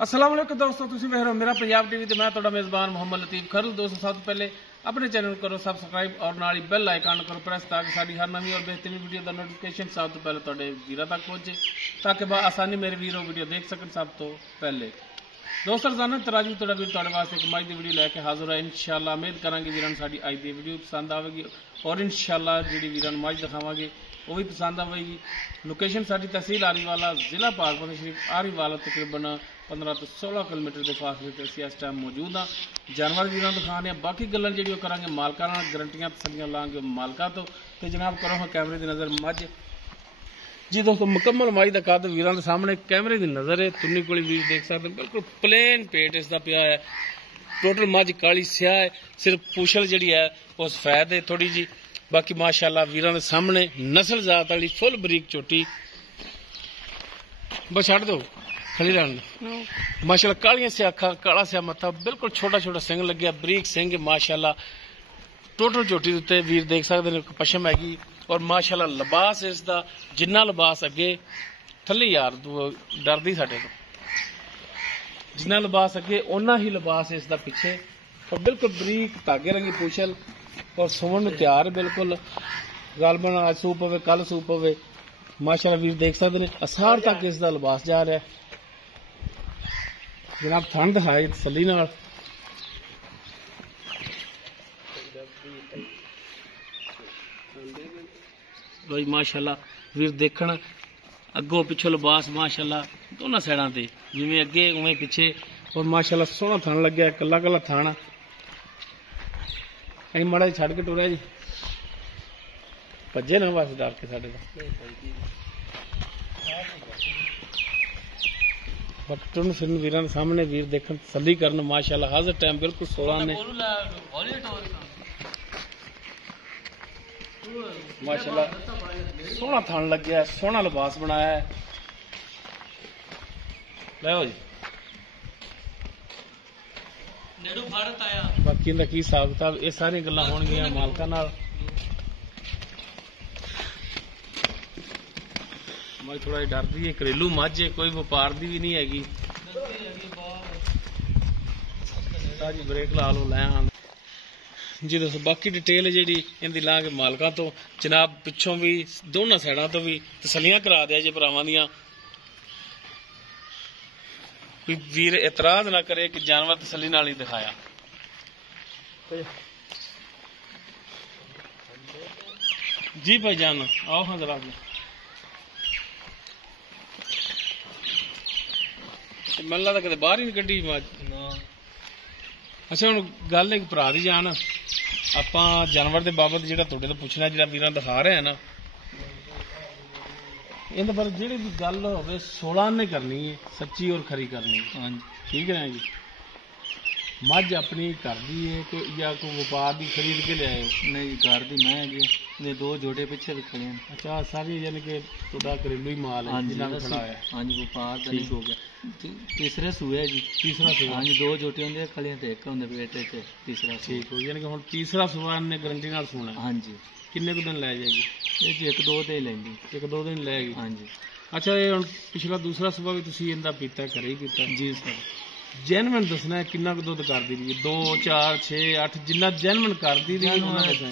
अस्सलाम वालेकुम दोस्तों, तुसी वेख रहे हो मेरा पंजाब टीवी ते मैं तुहाडा मेज़बान मोहम्मद लतीफ खरल। दोस्तों सब तो पहले अपने चैनल करो सबसक्राइब और नाल ही बेल आइकन करो प्रेस ताकि साडी हर नवी और बेहतरीन वीडियो का नोटिफिकेशन सब तो पहले तुहाडे वीरां तक पहुंचे ताकि आसानी मेरे वीरों वीडियो देख सकन सब तो पहले। दोस्तों रोजाना तराजी तुहाडा वीर तुहाडे वास्ते एक मज दी वीडियो लैके हाजिर है। इंशाअल्लाह उम्मीद करांगे वीरां साडी अज दी वीडियो पसंद आवेगी और इंशाअल्लाह जिहड़ी वीरां मज दिखावांगे वो भी पसंद आवेगी। लोकेशन साडी तहसील आरीवाला, जिला पाकपतन शरीफ आरीवाला, तकरीबन 15 तो 16 किलोमीटर के फासले से असीं इस टाइम मौजूद हाँ। जानवर वीरां दिखाने बाकी गल्लां जिहड़ियां करांगे मालकां नाल, गारंटियां तसल्लियां लांगे मालकां तो। जनाब करो हाँ कैमरे की नज़र मज जी। दोस्तों मुकम्मल मज का कद वीरां दे सामने कैमरे की नज़र है। तुन्नी कोली वीर देख सकते हैं, बिल्कुल प्लेन पेट इसका पिया है। टोटल मज काली स्याह है, सिर्फ पूछल जी है वो सफेद है थोड़ी जी। बाकी माशाअल्लाह वीरां दे सामने नस्ल जात वाली फुल बरीक चोटी। बस छड़ दो खड़ी रहन माशाअल्लाह। कालियां से अखा, काला से मत्था, बिल्कुल छोटा छोटा सिंग लगे, बरीक सिंग माशाअल्लाह। टोटल चोटी उत्ते वीर देख सकते हैं पशम हैगी और माशाअल्लाह लिबास इसका जिन्ना लिबास अगे थले यार डरदी साडे तो, जिन्ना लिबास अगे उन्ना ही लिबास इसका पिछे। और बिल्कुल बरीक धागे रंगी पूछल और सुवन तैयार बिल्कुल। गालबन आज सूप पवे कल सूप पवे माशाअल्लाह। वीर देख सकते हैं असार तक इसका लिबास जा रहा है। जनाब ठंड दिखाई तसल्ली नाल। भाई माशाअल्लाह वीर देखण अगों पिछों लिबास माशाअल्लाह दोनों साइडां ते, जिवें अगे उवें पिछे। और माशाअल्लाह सोहना थान लग्या, कला कला थान। असीं माड़ा जी छड्ड के टुरिया जी, भज्जे ना बस डर के साडे बटन फिरन वीरां सामने वीर देखन तसल्ली करन माशाअल्लाह। हाजिर टाइम बिल्कुल 16 ने माशाअल्लाह। सोहना थान लग्या है, सोहना लिबास बनाया है। लो जी बाकी इनका की हिसाब किताब ये सारी गल्लां होणगियां मालकां नाल। मज थोड़ा डरदी है, घरेलू मझ है, कोई व्यापार दी भी नहीं हैगी। जी ब्रेक ला लो लै जी। दोस्तों बाकी डिटेल जी इनकी लांगे मालकां तो। जनाब पिछों भी दोनों साइडों तो भी तसलियां करा दिया जी भरावां दियां। कोई वीर एतराज ना करे कि जानवर तसली नाल ही दिखाया। जी भाई जान आओ हाँ जरा मन लगता कदे बाहर ही नहीं कड्डी मज। अच्छा हुण गल एक भरा दी जान आपां जानवर के बाबत जिहड़ा तुहाडे तो पुछना, जिहड़ा वीरां दिखा रहे हैं ना, इहदे पर जिहड़ी भी गल होवे 16 ने करनी है, सच्ची और खरी करनी है। हाँ ठीक है ना जी। मझ अपनी घर दी है कोई या कोई व्यापार की खरीद के ले आए? नहीं घर दी मैं है जी, दो जोड़े पिछे भी खड़े हैं। अच्छा सारी यानी कि तुहाडा घरेलू ही माल है जिन्ना खड़ा है? हाँ जी व्यापार ठीक हो गया। तीसरे सूए जी, तीसरा सूआ? हाँ जी दो जोटे होंगे खड़ियां ते एक होंगे पेटे च तीसरा। ठीक हो यानी कि हुण तीसरा सूआ ने गारंटी नाल सोना? हाँ जी। किन्ने को दिन लै जाएगी ये जी एक दो ते ही लेंदी, एक दो दिन लैगी? हाँ जी। अच्छा ये हुण पिछला दूसरा सूआ भी तुसीं इहदा पीता घरे ही पीता? जी सर। जैनवन दसना है किन्ना दुध करदी रही? 2 4 6 8 जिन्ना जैनवन करदी रही?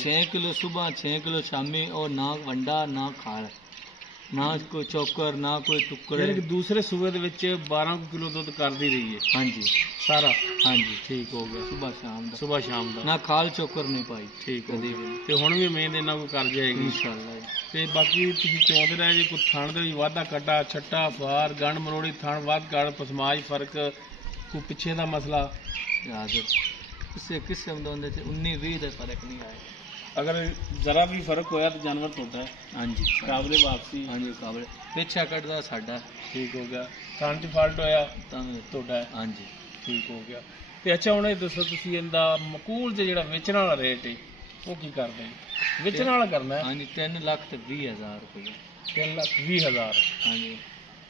6 किलो सुबह 6 किलो शामी और ना वंडा ना खाल ना कोई चौकर ना कोई टुकड़े। यानी कि दूसरे सूबे दे विच 12 किलो दुध करदी रही है? हाँ जी सारा? हाँ जी ठीक हो गया। सुबह शाम दा, सुबह शाम दा ना खाल चौकर नहीं पाई। ठीक हो कदी गया। भी ते हुण भी उम्मीद इन्ना को कर जाएगी इंशाअल्लाह। ते बाकी तुसीं चाहुंदे रहे जी कोई थान दे वाधा कटा छट्टा फार गंढ मरोड़ी थान वध घट पसमाज फर्क कोई पिछे का मसला? किसे किस्म का 19-20 का फर्क नहीं आया। अगर जरा भी फर्क होया तो जानवर टूटा है? हाँ जी काबले वापसी? हाँ जी काबले पिछा कटदा साडा। ठीक हो गया। थान च फॉल्ट होया टूटा है? हाँ जी ठीक हो गया। तो अच्छा हुण दसो तुसीं इहदा मकूल च जिहड़ा वेचण वाला रेट है वो की करदे हैं? वेचण वाला करना है? हाँ जी 3,20,000 रुपये। 3,20,000? हाँ जी।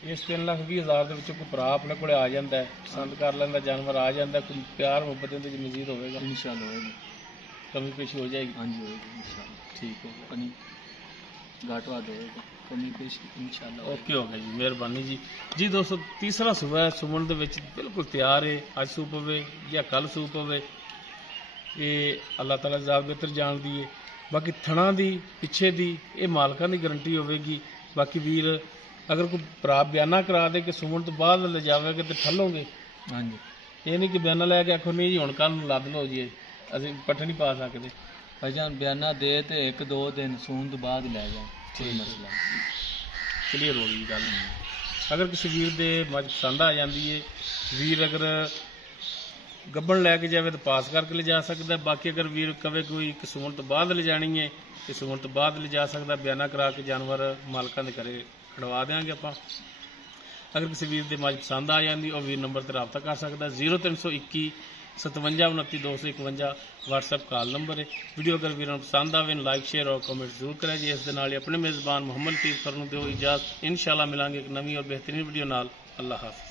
इस 3,20,000 के कोई भरा अपने को आ जाता है, पसंद कर लेंदा, जानवर आ जाता है, कोई प्यार मुहब्बत मजीद होगा? इंशाअल्लाह होएगी, कमी पेशी हो जाएगी? हाँ जी होएगी इंशाअल्लाह। ठीक हो गया। घाटवा होएगा कमी पेश इंशाल्लाह ਓਕੇ ਹੋ ਗਿਆ ਜੀ, ਮਿਹਰਬਾਨੀ ਜੀ। ਜੀ ਦੋਸਤੋ, ਤੀਸਰਾ ਸੂਬਾ ਹੈ ਸੁਮਨ ਦੇ ਵਿੱਚ ਬਿਲਕੁਲ ਤਿਆਰ ਹੈ। ਅੱਜ ਸੂ ਪਵੇ ਜਾਂ ਕੱਲ ਸੂ ਪਵੇ, ਇਹ ਅੱਲਾਹ ਤਾਲਾ ਜ਼ਾਤ ਬਿਹਤਰ ਜਾਣਦੀ ਹੈ। ਬਾਕੀ ਥਣਾ ਦੀ ਪਿੱਛੇ ਦੀ ਇਹ ਮਾਲਕਾਂ ਦੀ ਗਰੰਟੀ ਹੋਵੇਗੀ। ਬਾਕੀ ਵੀਰ ਅਗਰ ਕੋਈ ਭਰਾ ਬਿਆਨਾ ਕਰਾ ਦੇ ਕਿ ਸੁਮਨ ਤੋਂ ਬਾਅਦ ਲੈ ਜਾਵੇਗਾ ਤੇ ਠੱਲੋਗੇ। हाँ जी ਇਹ ਨਹੀਂ ਕਿ ਬਿਆਨਾ ਲੈ ਕੇ ਆਖੋ ਨਹੀਂ ਜੀ ਹੁਣ ਕੱਲ ਨੂੰ ਲੱਦ ਲਓ ਜੀ, ਅਸੀਂ ਪੱਠੇ ਨਹੀਂ ਪਾ ਸਕਦੇ। भाईजान बयाना दे तो 1-2 दिन सून तो बाद लै जाए, कोई मसला नहीं। ਕਲੀਅਰ ਹੋ ਗਈ ਗੱਲ। ਅਗਰ ਕਿਸੇ ਵੀਰ ਦੇ ਮੱਝ ਪਸੰਦ ਆ ਜਾਂਦੀ ਹੈ, ਵੀਰ ਅਗਰ ਗੱਬਣ ਲੈ ਕੇ ਜਾਵੇ ਤਾਂ ਪਾਸ ਕਰਕੇ ਲਿਜਾ ਸਕਦਾ। ਬਾਕੀ ਅਗਰ ਵੀਰ ਕਵੇ ਕੋਈ ਕਸੂਣ ਤੋਂ ਬਾਅਦ ਲਿਜਾਣੀ ਹੈ, ਕਸੂਣ ਤੋਂ ਬਾਅਦ ਲਿਜਾ ਸਕਦਾ। ਬਿਆਨਾ ਕਰਾ ਕੇ ਜਾਨਵਰ ਮਾਲਕਾਂ ਦੇ ਘਰੇ ਖੜਵਾ ਦੇਵਾਂਗੇ ਆਪਾਂ। ਅਗਰ ਕਿਸੇ ਵੀਰ ਦੇ ਮੱਝ ਪਸੰਦ ਆ ਜਾਂਦੀ, ਉਹ ਵੀਰ ਨੰਬਰ ਤੇ ਰਾਬਤਾ ਕਰ ਸਕਦਾ। 0321 57 29 251 WhatsApp ਕਾਲ ਨੰਬਰ ਹੈ। ਵੀਡੀਓ ਅਗਰ ਵੀਰਾਂ ਨੂੰ ਪਸੰਦ ਆਵੇ ਲਾਈਕ ਸ਼ੇਅਰ ਔਰ ਕਮੈਂਟ ਜ਼ਰੂਰ ਕਰਿਆ ਜੀ। ਇਸ ਦੇ ਨਾਲ ਹੀ ਆਪਣੇ ਮੇਜ਼ਬਾਨ ਮੁਹੰਮਦ ਲਤੀਫ ਖਰਲ ਨੂੰ ਦਿਓ ਇਜਾਜ਼ਤ। ਇਨਸ਼ਾਅੱਲਾ ਮਿਲਾਂਗੇ ਇੱਕ ਨਵੀਂ ਔਰ ਬਿਹਤਰੀਨ ਵੀਡੀਓ ਨਾਲ। ਅੱਲਾਹ ਹਾਫਿਜ਼।